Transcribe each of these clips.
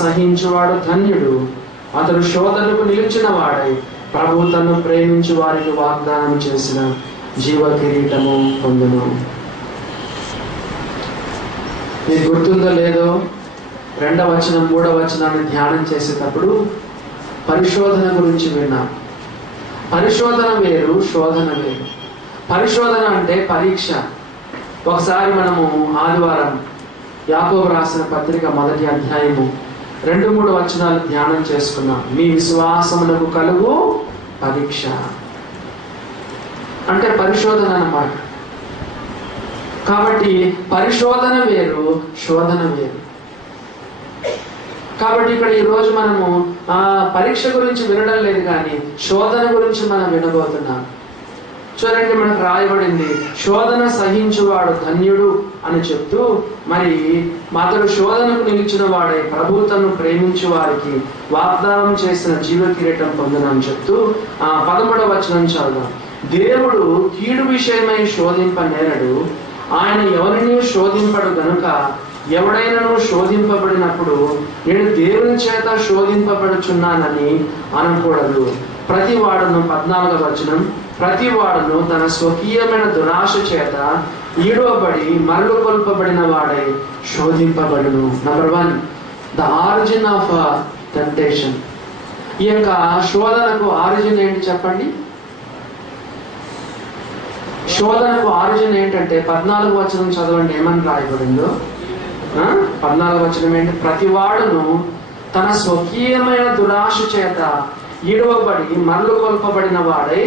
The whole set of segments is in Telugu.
సహించువాడు ధన్యుడు, అతడు శోధనకు నిలిచిన వాడై ప్రభు తను ప్రేమించు వారికి వాగ్దానం చేసిన జీవ కిరీటము పొందును. మీకు గుర్తుందో లేదో, 2వ వచనం 3వ వచనాన్ని ధ్యానం చేసేటప్పుడు పరిశోధన గురించి విన్నాం. పరిశోధన వేరు, శోధన వేరు. పరిశోధన అంటే పరీక్ష. ఒకసారి మనము ఆదివారం యాకోబు రాసిన పత్రిక 1వ అధ్యాయము 2-3 వచనాలు ధ్యానం చేసుకున్నాం. మీ విశ్వాసమునకు కలుగు పరీక్ష అంటే పరిశోధన అన్నమాట. కాబట్టి పరిశోధన వేరు, శోధన వేరు. కాబట్టి ఇక్కడ ఈరోజు మనము పరీక్ష గురించి వినడం లేదు, కానీ శోధన గురించి మనం వినబోతున్నాం. చూడండి, మనకు రాయబడింది శోధన సహించువాడు ధన్యుడు అని చెప్తూ, మరి అతడు శోధనకు నిలిచిన వాడే ప్రభు తను ప్రేమించు వారికి వాగ్దానం చేసిన జీవ కిరీటం పొందునని చెప్తూ 13వ వచనం చదువుదాం. దేవుడు కీడు విషయమై శోధింపనేరడు, ఆయన ఎవరిని శోధింపడు గనుక ఎవడైనను శోధింపబడినప్పుడు నేను దేవుని చేత శోధింపబడుచున్నానని అనకూడదు. ప్రతి వాడును 14వ వచనం, ప్రతి వాడును తన స్వకీయమైన దురాశ చేత ఈడవబడి మరలు కొల్పబడిన వాడై శోధింపబడును. Number 1, the origin of temptation. ఈ యొక్క శోధనకు ఆరిజిన్ ఏంటి చెప్పండి? శోధనకు ఆరిజిన్ ఏంటంటే 14వ వచనం చదవండి, ఏమని రాయబడిందో. 14వ వచనం ఏంటి? ప్రతి వాడును తన స్వకీయమైన దురాశ చేత ఈడవబడి మరలు కొల్పబడిన వాడై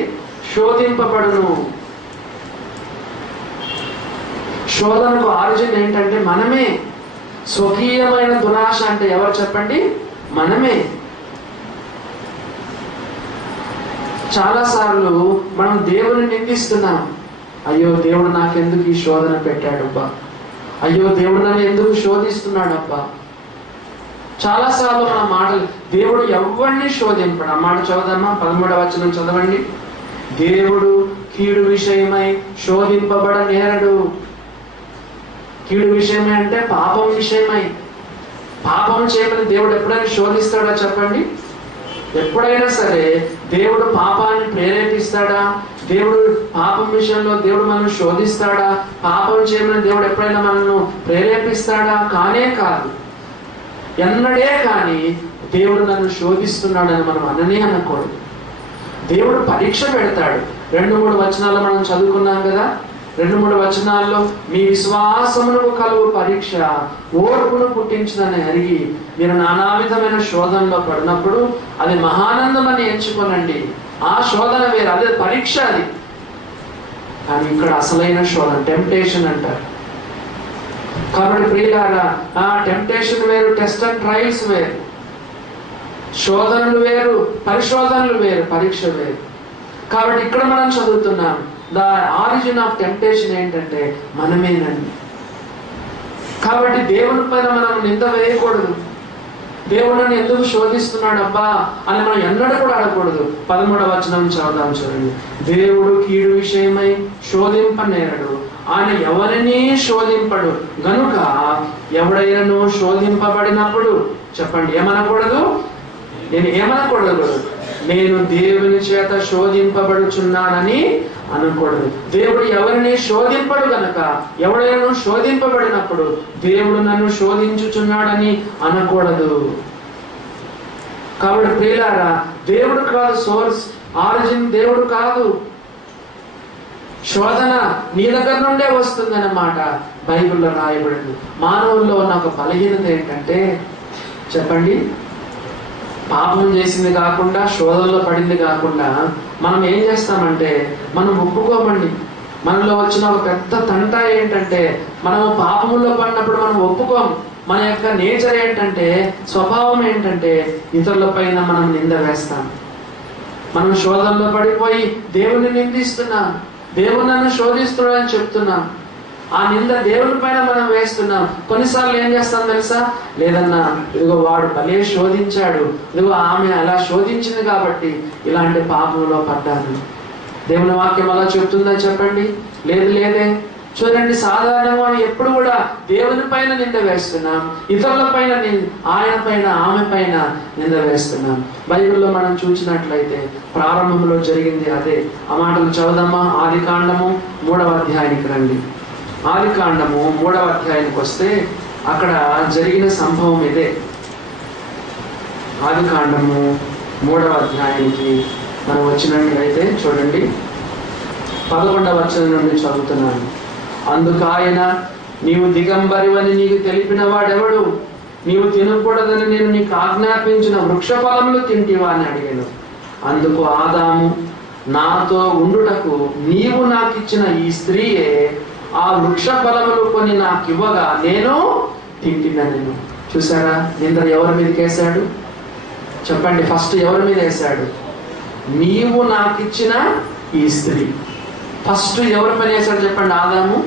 శోధింపబడును. శోధనకు ఆరిజిన్ ఏంటంటే మనమే. స్వకీయమైన దురాశ అంటే ఎవరు చెప్పండి? మనమే. చాలాసార్లు మనం దేవుని నిందిస్తున్నాం. అయ్యో దేవుడు నాకెందుకు ఈ శోధన పెట్టాడబ్బా, అయ్యో దేవుడు నన్ను ఎందుకు శోధిస్తున్నాడబ్బా. చాలాసార్లు మన మాటలు, దేవుడు ఎవరిని శోధింపడు. ఆ మాట చదవదమ్మా, 13వ వచనం చదవండి. దేవుడు కీడు విషయమై శోధింపబడనేరడు. కీడు విషయమై అంటే పాపం విషయమై. పాపం చేయమని దేవుడు ఎప్పుడైనా శోధిస్తాడా చెప్పండి? ఎప్పుడైనా సరే దేవుడు పాపాన్ని ప్రేరేపిస్తాడా? దేవుడు పాపం విషయంలో దేవుడు మనల్ని శోధిస్తాడా? పాపం చేయమని దేవుడు ఎప్పుడైనా మనల్ని ప్రేరేపిస్తాడా? కానే కాదు, ఎన్నడే కానీ దేవుడు నన్ను శోధిస్తున్నాడని మనం అననే అనకూడదు. దేవుడు పరీక్ష పెడతాడు. 2-3 వచనాలు మనం చదువుకున్నాం కదా. 2-3 వచనాల్లో మీ విశ్వాసమునకు కలుగు పరీక్ష ఓర్పును పుట్టించుదని అరిగి మీరు నానా విధమైన శోధనలో పడినప్పుడు అది మహానందం అని ఎంచుకోనండి. ఆ శోధన వేరు, అదే పరీక్ష అది. కానీ ఇక్కడ అసలైన శోధన టెంప్టేషన్ అంటారు. కాబట్టి ప్రియులారా, టెంప్టేషన్ వేరు, టెస్ట్ అండ్ ట్రయల్స్ వేరు. శోధనలు వేరు, పరిశోధనలు వేరు, పరీక్ష వేరు. కాబట్టి ఇక్కడ మనం చదువుతున్నాం, ద ఆరిజిన్ ఆఫ్ టెంప్టేషన్ ఏంటంటే మనమేనండి. కాబట్టి దేవుని పైన మనం నింద వేయకూడదు. దేవుడు నన్ను ఎందుకు శోధిస్తున్నాడు అబ్బా అని మనం ఎన్నడూ కూడా అడగకూడదు. 13వ వచనం చదువుదాం చూడండి. దేవుడు కీడు విషయమై శోధింపనేరడు, ఆయన ఎవరిని శోధింపడు గనుక ఎవడైనను శోధింపబడినప్పుడు చెప్పండి, ఏమనకూడదు? నేను ఏమనకూడదు? నేను దేవుని చేత శోధింపబడుచున్నానని అనకూడదు. దేవుడు ఎవరిని శోధింపడు గనక ఎవడైనా శోధింపబడినప్పుడు దేవుడు నన్ను శోధించుచున్నాడని అనకూడదు. కాబట్టి ప్రియులారా, దేవుడు కాదు సోర్స్, ఆరిజిన్ దేవుడు కాదు. శోధన నీ దగ్గర నుండే వస్తుందన్నమాట బైబిల్లో రాయబడింది. మానవుల్లో ఉన్న ఒక బలహీనత ఏంటంటే చెప్పండి, పాపం చేసింది కాకుండా శోధనలో పడింది కాకుండా మనం ఏం చేస్తామంటే మనం ఒప్పుకోమండి. మనలో వచ్చిన ఒక పెద్ద తంట ఏంటంటే మనము పాపములో పడినప్పుడు మనం ఒప్పుకోము. మన యొక్క నేచర్ ఏంటంటే, స్వభావం ఏంటంటే ఇతరుల పైన మనం నింద వేస్తాం. మనం శోధనలో పడిపోయి దేవుని నిందిస్తున్నాం, దేవుడు నన్ను శోధిస్తున్నాడని చెప్తున్నాం. ఆ నింద దేవుని పైన మనం వేస్తున్నాం. కొన్నిసార్లు ఏం చేస్తాం తెలుసా? లేదన్నా ఇదిగో వాడు భలే శోధించాడు, ఇదిగో ఆమె అలా శోధించింది కాబట్టి ఇలాంటి పాపంలో పడ్డాను. దేవుని వాక్యం అలా చెప్తుందా చెప్పండి? లేదు, లేదే. చూడండి, సాధారణంగా మనం ఎప్పుడు కూడా దేవుని పైన నింద వేస్తున్నాం, ఇతరుల పైన, ఆయన పైన, ఆమె పైన నింద వేస్తున్నాం. బైబిల్లో మనం చూసినట్లయితే ప్రారంభంలో జరిగింది అదే. ఆ మాటలు చదువుదామా? ఆదికాండము 3వ అధ్యాయానికి రండి. ఆదికాండము 3వ అధ్యాయానికి వస్తే అక్కడ జరిగిన సంభవం ఇదే. ఆదికాండము 3వ అధ్యాయానికి మనం వచ్చినట్లయితే చూడండి, 11వ వచనం నుండి చదువుతున్నాను. అందుకాయన, నీవు దిగంబరివని నీకు తెలిపిన వాడెవడు? నీవు తినకూడదని నేను నీకు ఆజ్ఞాపించిన వృక్ష ఫలములు తింటివా అని అడిగాను. అందుకు ఆదాము, నాతో ఉండుటకు నీవు నాకు ఇచ్చిన ఈ స్త్రీయే ఆ వృక్ష ఫలములు కొని నాకు ఇవ్వగా నేను తింటినను. చూసారా, నింద ఎవరి మీదకి వేశాడు? చెప్పండి, ఫస్ట్ ఎవరి మీద వేశాడు? నీవు నాకు ఇచ్చిన ఈ స్త్రీ. ఫస్ట్ ఎవరి పని వేశాడు చెప్పండి? ఆదాము.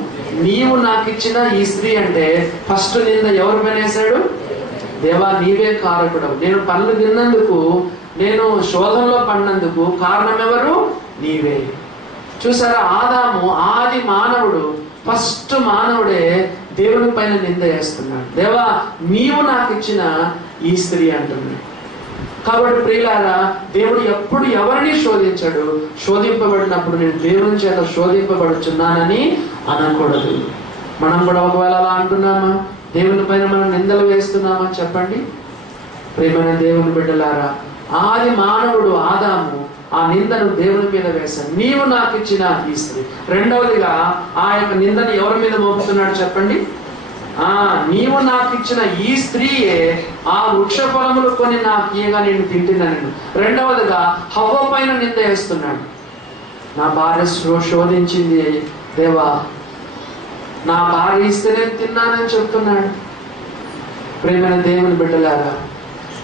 నీవు నాకు ఇచ్చిన ఈ స్త్రీ అంటే ఫస్ట్ నింద ఎవరి పని వేశాడు? దేవా, నీవే కారకుడు. నేను పనులు తిన్నందుకు, నేను శోధనలో పడినందుకు కారణం ఎవరు? నీవే. చూసారా, ఆదాము ఆది మానవుడు, ఫస్ట్ మానవుడే దేవుని పైన నింద వేస్తున్నాడు. దేవా, నీవు నాకు ఇచ్చిన ఈ స్త్రీ అంటున్నాడు. కాబట్టి ప్రియులారా, దేవుడు ఎప్పుడు ఎవరిని శోధించడు. శోధింపబడినప్పుడు నేను దేవుని చేత శోధింపబడుచున్నానని అనకూడదు. మనం కూడా ఒకవేళ అలా అంటున్నామా? దేవుని పైన మనం నిందలు వేస్తున్నామా? చెప్పండి ప్రియమైన దేవుని బిడ్డలారా, ఆది మానవుడు ఆదాము ఆ నిందను దేవుని మీద వేశాడు. నీవు నాకు ఇచ్చిన ఈ స్త్రీ. రెండవదిగా ఆ యొక్క నిందను ఎవరి మీద మోపుతున్నాడు చెప్పండి? నీవు నాకు ఇచ్చిన ఈ స్త్రీయే ఆ వృక్ష ఫలములు కొని నాకు ఇయ్యగా నేను తింటినని. రెండవదిగా హవ్వ పైన నింద వేస్తున్నాడు. నా భార్య శోధించింది దేవా, నా భార్య ఇస్తేనే తిన్నానని చెప్తున్నాడు. ప్రియమైన దేవుని బిడ్డలారా,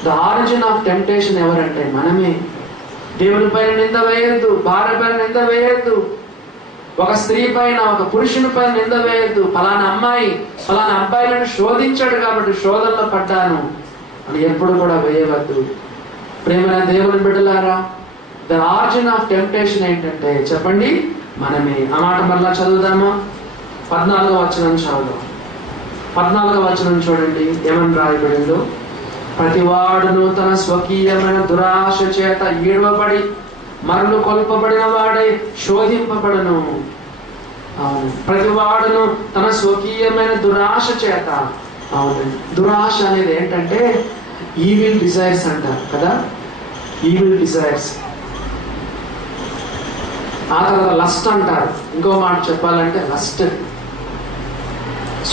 ద ఆరిజిన్ ఆఫ్ టెంప్టేషన్ ఎవరంటే మనమే. దేవుని పైన నింద వేయద్దు, భార్య పైన నింద వేయద్దు, ఒక స్త్రీ పైన, ఒక పురుషుని పైన నింద వేయద్దు. ఫలానా అమ్మాయి, ఫలానా అబ్బాయిలను శోధించాడు కాబట్టి శోధనలో పడ్డాను అని ఎప్పుడు కూడా వేయవద్దు. ప్రేమైన దేవుని బిడ్డలారా, ద ఆరిజిన్ ఆఫ్ టెంప్టేషన్ ఏంటంటే చెప్పండి? మనమే. ఆ మాట మళ్ళా చదువుదామా? 14వ వచనం చదువుదాం. 14వ వచనం చూడండి, ఏమని రాయబడిందో. ప్రతివాడును తన స్వకీయమైన దురాశ చేత ఈడవబడి మరలు కొల్పబడిన వాడే శోధింపబడను. అవును, ప్రతివాడును తన స్వకీయమైన దురాశ చేత. అవును, దురాశ అనేది ఏంటంటే ఈవిల్ డిజైర్స్ అంటారు కదా, ఈవిల్ డిజైర్స్. ఆ తర్వాత లస్ట్ అంటారు. ఇంకో మాట చెప్పాలంటే లస్ట్,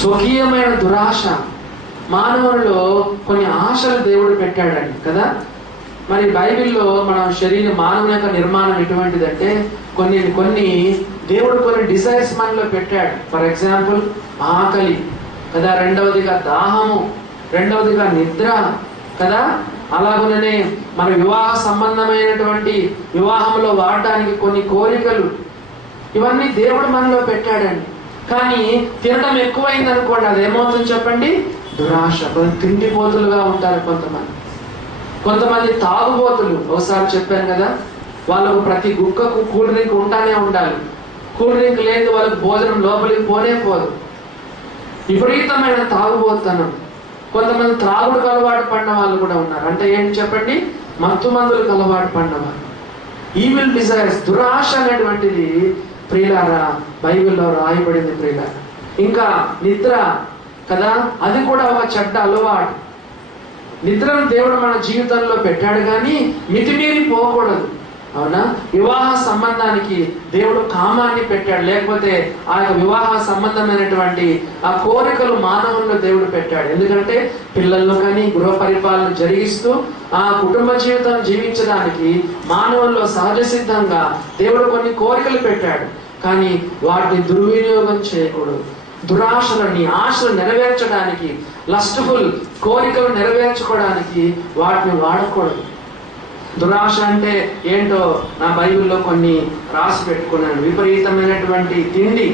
స్వకీయమైన దురాశ. మానవుల్లో కొన్ని ఆశలు దేవుడు పెట్టాడండి కదా. మరి బైబిల్లో మనం మానవుని యొక్క నిర్మాణం ఎటువంటిదంటే కొన్ని దేవుడు కొన్ని డిజైర్స్ మనలో పెట్టాడు. ఫర్ ఎగ్జాంపుల్ ఆకలి కదా, రెండవదిగా దాహము, రెండవదిగా నిద్ర కదా. అలాగనే మన వివాహ సంబంధమైనటువంటి వివాహంలో వాడడానికి కొన్ని కోరికలు, ఇవన్నీ దేవుడు మనలో పెట్టాడండి. కానీ తినడం ఎక్కువైంది అనుకోండి, అదేమవుతుంది చెప్పండి? దురాశ. తిండిపోతులుగా ఉంటారు కొంతమంది తాగుబోతులు. ఒకసారి చెప్పాను కదా, వాళ్ళకు ప్రతి గుక్కకు కూల్ డ్రింక్ ఉంటానే ఉండాలి. కూల్ డ్రింక్ లేదు వాళ్ళకి భోజనం లోపలికి పోనే పోదు. విపరీతమైన తాగుబోతనం. కొంతమంది త్రాగుడుకు అలవాటు పడిన వాళ్ళు కూడా ఉన్నారు. అంటే ఏంటి చెప్పండి? మత్తు మందులకు అలవాటు పడిన వాళ్ళు. ఈవిల్ డిజైర్స్, దురాశ అనేటువంటిది ప్రియులారా బైబిల్లో రాయబడింది ప్రియులారా. ఇంకా నిద్ర కదా, అది కూడా ఒక చెడ్డ అలవాటు. నిద్రను దేవుడు మన జీవితంలో పెట్టాడు కానీ మితిమీరి పోకూడదు. అవునా? వివాహ సంబంధానికి దేవుడు కామాన్ని పెట్టాడు, లేకపోతే ఆ యొక్క వివాహ సంబంధమైనటువంటి ఆ కోరికలు మానవుల్లో దేవుడు పెట్టాడు. ఎందుకంటే పిల్లలను కానీ గృహ పరిపాలన జరిగిస్తూ ఆ కుటుంబ జీవితం జీవించడానికి మానవుల్లో సహజ సిద్ధంగా దేవుడు కొన్ని కోరికలు పెట్టాడు. కానీ వాటిని దుర్వినియోగం చేయకూడదు. దురాశలని, ఆశలు నెరవేర్చడానికి, లస్ట్ఫుల్ కోరికలు నెరవేర్చుకోవడానికి వాటిని వాడకూడదు. దురాశ అంటే ఏంటో నా బైబిల్లో కొన్ని రాసి పెట్టుకున్నాను. విపరీతమైనటువంటి తిండి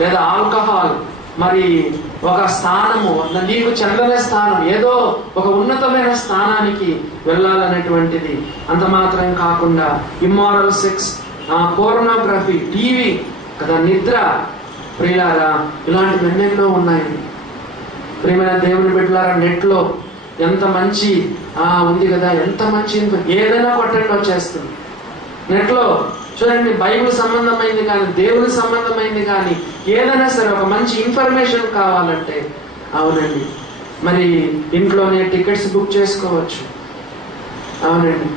లేదా ఆల్కహాల్, మరి ఒక స్థానము, నీకు చెందనే స్థానం, ఏదో ఒక ఉన్నతమైన స్థానానికి వెళ్ళాలనేటువంటిది. అంత మాత్రం కాకుండా ఇమ్మారల్ సెక్స్, పోర్నోగ్రఫీ, టీవీ కదా, నిద్ర, ప్రియులారా, ఇలాంటివి ఎన్నెన్నో ఉన్నాయి. ప్రియమైన దేవుని బిడ్డలారా, నెట్లో ఎంత మంచి ఉంది కదా, ఎంత మంచి ఏదైనా కొట్టండి వచ్చేస్తుంది. నెట్లో చూడండి, బైబిల్ సంబంధమైంది కానీ, దేవుని సంబంధమైంది కానీ, ఏదైనా సరే ఒక మంచి ఇన్ఫర్మేషన్ కావాలంటే, అవునండి, మరి ఇంట్లోనే టికెట్స్ బుక్ చేసుకోవచ్చు. అవునండి,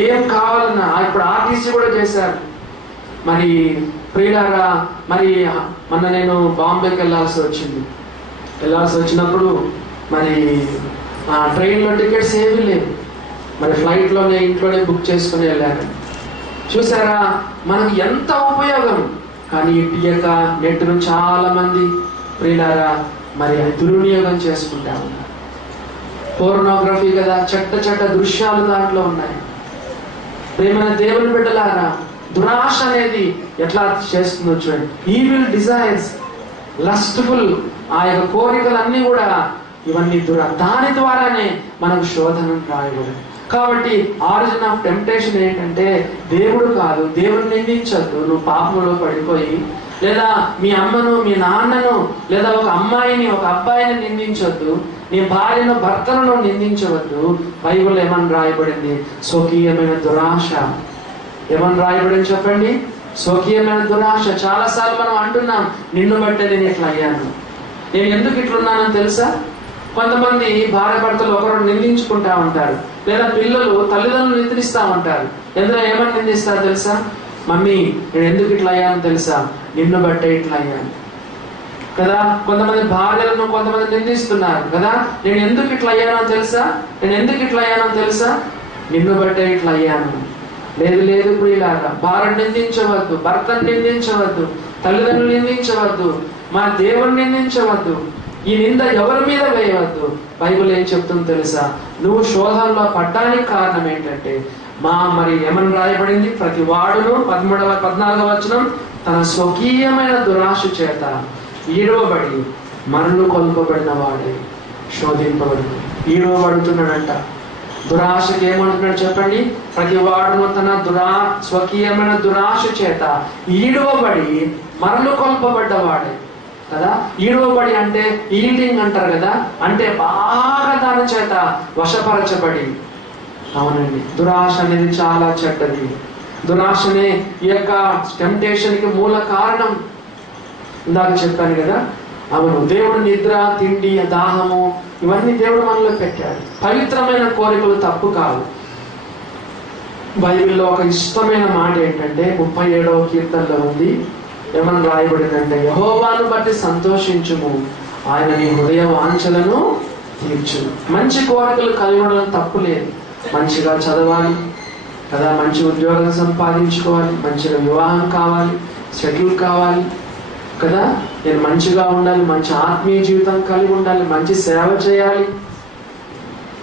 ఏం కావాలన్నా ఇప్పుడు ఆర్టీసీ కూడా చేశారు. మరి ప్రియులారా, మరి మొన్న నేను బాంబేకి వెళ్ళాల్సి వచ్చినప్పుడు మరి ట్రైన్లో టికెట్స్ ఏమీ లేవు. మరి ఫ్లైట్లోనే ఇంట్లోనే బుక్ చేసుకుని వెళ్ళాను. చూసారా, మనకు ఎంత ఉపయోగం. కానీ ఇటీక నెట్ను చాలా మంది ప్రియులారా మరి దుర్వినియోగం చేసుకుంటా ఉన్నారు. పోర్నోగ్రఫీ కదా, చెట్ట దృశ్యాలు దాంట్లో ఉన్నాయి. ప్రేమైన దేవుని బిడ్డలారా, దురాశ అనేది ఎట్లా చేస్తుందో చూడండి. ఈవిల్ డిజైర్స్, లస్ట్ఫుల్, ఆ యొక్క కోరికలన్నీ కూడా ఇవన్నీ దాని ద్వారానే మనకు శోధన రాయబడింది. కాబట్టి ఆరిజిన్ ఆఫ్ టెంప్టేషన్ ఏంటంటే దేవుడు కాదు. దేవుడిని నిందించద్దు. నువ్వు పాపంలో పడిపోయి, లేదా మీ అమ్మను, మీ నాన్నను, లేదా ఒక అమ్మాయిని, ఒక అబ్బాయిని నిందించొద్దు. నీ భార్యను, భర్తను నిందించవద్దు. బైబిల్ ఏమని రాయబడింది? స్వకీయమైన దురాశ. ఏమని రాయబడింది చెప్పండి? స్వకీయమైన దురాశ. చాలాసార్లు మనం అంటున్నాం, నిన్ను బట్టే నేను ఇట్లా అయ్యాను, నేను ఎందుకు ఇట్లున్నానని తెలుసా? కొంతమంది భార్య భర్తలు ఒకరు నిందించుకుంటా ఉంటారు, లేదా పిల్లలు తల్లిదండ్రులు నిందిస్తూ ఉంటారు. ఎందులో ఏమని నిందిస్తారు తెలుసా? మమ్మీ నేను ఎందుకు ఇట్లా అయ్యాను తెలుసా? నిన్ను బట్టే ఇట్లా అయ్యాను కదా. కొంతమంది భార్యలను కొంతమంది నిందిస్తున్నారు కదా, నేను ఎందుకు ఇట్లా అయ్యానో తెలుసా? నేను ఎందుకు ఇట్లా అయ్యానో తెలుసా? నిన్ను బట్టే ఇట్లా అయ్యాను. లేదు ప్రియులారా, భార్యను నిందించవద్దు, భర్తను నిందించవద్దు, తల్లిదండ్రులు నిందించవద్దు, మా దేవుని నిందించవద్దు. ఈ నింద ఎవరి మీద వేయవద్దు. బైబిల్ ఏం చెప్తుందో తెలుసా? నువ్వు శోధనలో పడ్డానికి కారణం ఏంటంటే మరి ఏమని రాయబడింది? ప్రతి వాడును 14వ వచనం, తన స్వకీయమైన దురాశ చేత ఈడవబడి మరలు కొల్పబడిన వాడే ఈడవబడుతున్నాడంట. దురాశకి ఏమంటున్నాడు చెప్పండి? ప్రతి వాడును తన స్వకీయమైన దురాశ చేత ఈడవబడి మరలు కొల్పబడ్డవాడే కదా. ఈడవబడి అంటే ఈల్డింగ్ అంటారు కదా, అంటే బాగా దాని చేత వశపరచబడి. అవునండి, దురాశ అనేది చాలా చెడ్డది. దురాశనే ఈ యొక్క టెంప్టేషన్కి మూల కారణం. ఇందాక చెప్పాను కదా, అవును, దేవుడు నిద్ర, తిండి, దాహము ఇవన్నీ దేవుడు మనలో పెట్టాడు. పవిత్రమైన కోరికలు తప్పు కావు. బైబిల్లో ఒక ఇష్టమైన మాట ఏంటంటే 37వ కీర్తనలో ఉంది. ఏమని రాయబడిందంటే, యెహోవాను బట్టి సంతోషించుము, ఆయన నీ హృదయ వాంఛలను తీర్చును. మంచి కోరికలు కలిగి ఉండడం తప్పు లేదు. మంచిగా చదవాలి కదా, మంచి ఉద్యోగం సంపాదించుకోవాలి, మంచిగా వివాహం కావాలి, సెటిల్ కావాలి కదా, నేను మంచిగా ఉండాలి, మంచి ఆత్మీయ జీవితం కలిగి ఉండాలి, మంచి సేవ చేయాలి,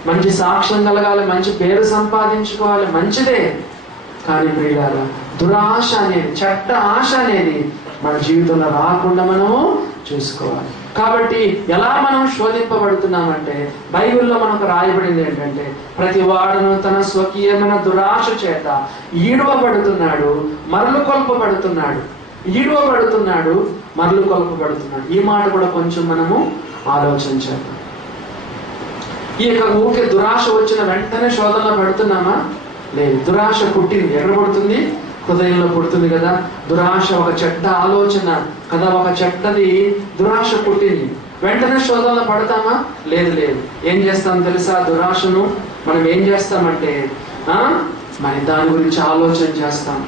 మంచి సాక్ష్యం కలగాలి, మంచి పేరు సంపాదించుకోవాలి, మంచిదే. కానీ ప్రియులారా, దురాశ అనేది, చెడ్డ ఆశ అనేది మన జీవితంలో రాకుండా మనము చూసుకోవాలి. కాబట్టి ఎలా మనం శోధింపబడుతున్నామంటే, బైబిల్లో మనకు రాయబడింది ఏంటంటే, ప్రతి వాడును తన స్వకీయమైన దురాశ చేత ఈడవబడుతున్నాడు, మరలు కొల్పబడుతున్నాడు. ఈడవబడుతున్నాడు, మరలు కొల్పబడుతున్నాడు. ఈ మాట కూడా కొంచెం మనము ఆలోచన చేద్దాం. ఈ యొక్క ఊరికే దురాశ వచ్చిన వెంటనే శోధనలో పడుతున్నామా? లేదు. దురాశ పుట్టింది ఎక్కడ పుడుతుంది? హృదయంలో పుడుతుంది కదా. దురాశ ఒక చెడ్డ ఆలోచన కదా, ఒక చెడ్డది దురాశ పుట్టింది. వెంటనే శోధనలో పడతామా? లేదు. ఏం చేస్తాం తెలుసా? దురాశను మనం ఏం చేస్తామంటే మరి దాని గురించి ఆలోచన చేస్తాం.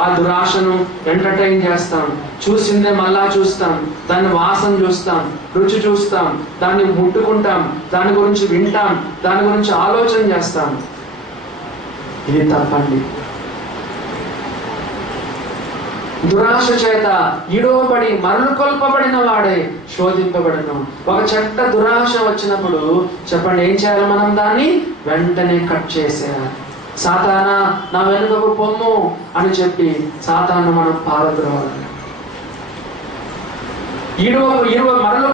ఆ దురాశను ఎంటర్టైన్ చేస్తాం. చూసిందే మళ్ళా చూస్తాం, దాని వాసన చూస్తాం, రుచి చూస్తాం, దాన్ని ముట్టుకుంటాం, దాని గురించి వింటాం, దాని గురించి ఆలోచన చేస్తాం. ఇది తప్పండి. దురాశ చేత ఈడవబడి మరలు కొల్పబడిన వాడే శోధింపబడను. ఒక చెడ్డ దురాశ వచ్చినప్పుడు చెప్పండి, ఏం చేయాలి? మనం దాన్ని వెంటనే కట్ చేసేయాలి. సాతానా నా వెనుకకు పొమ్ము అని చెప్పి సాతాను మనం పారద్రోవాలి. ఈడవ మరలు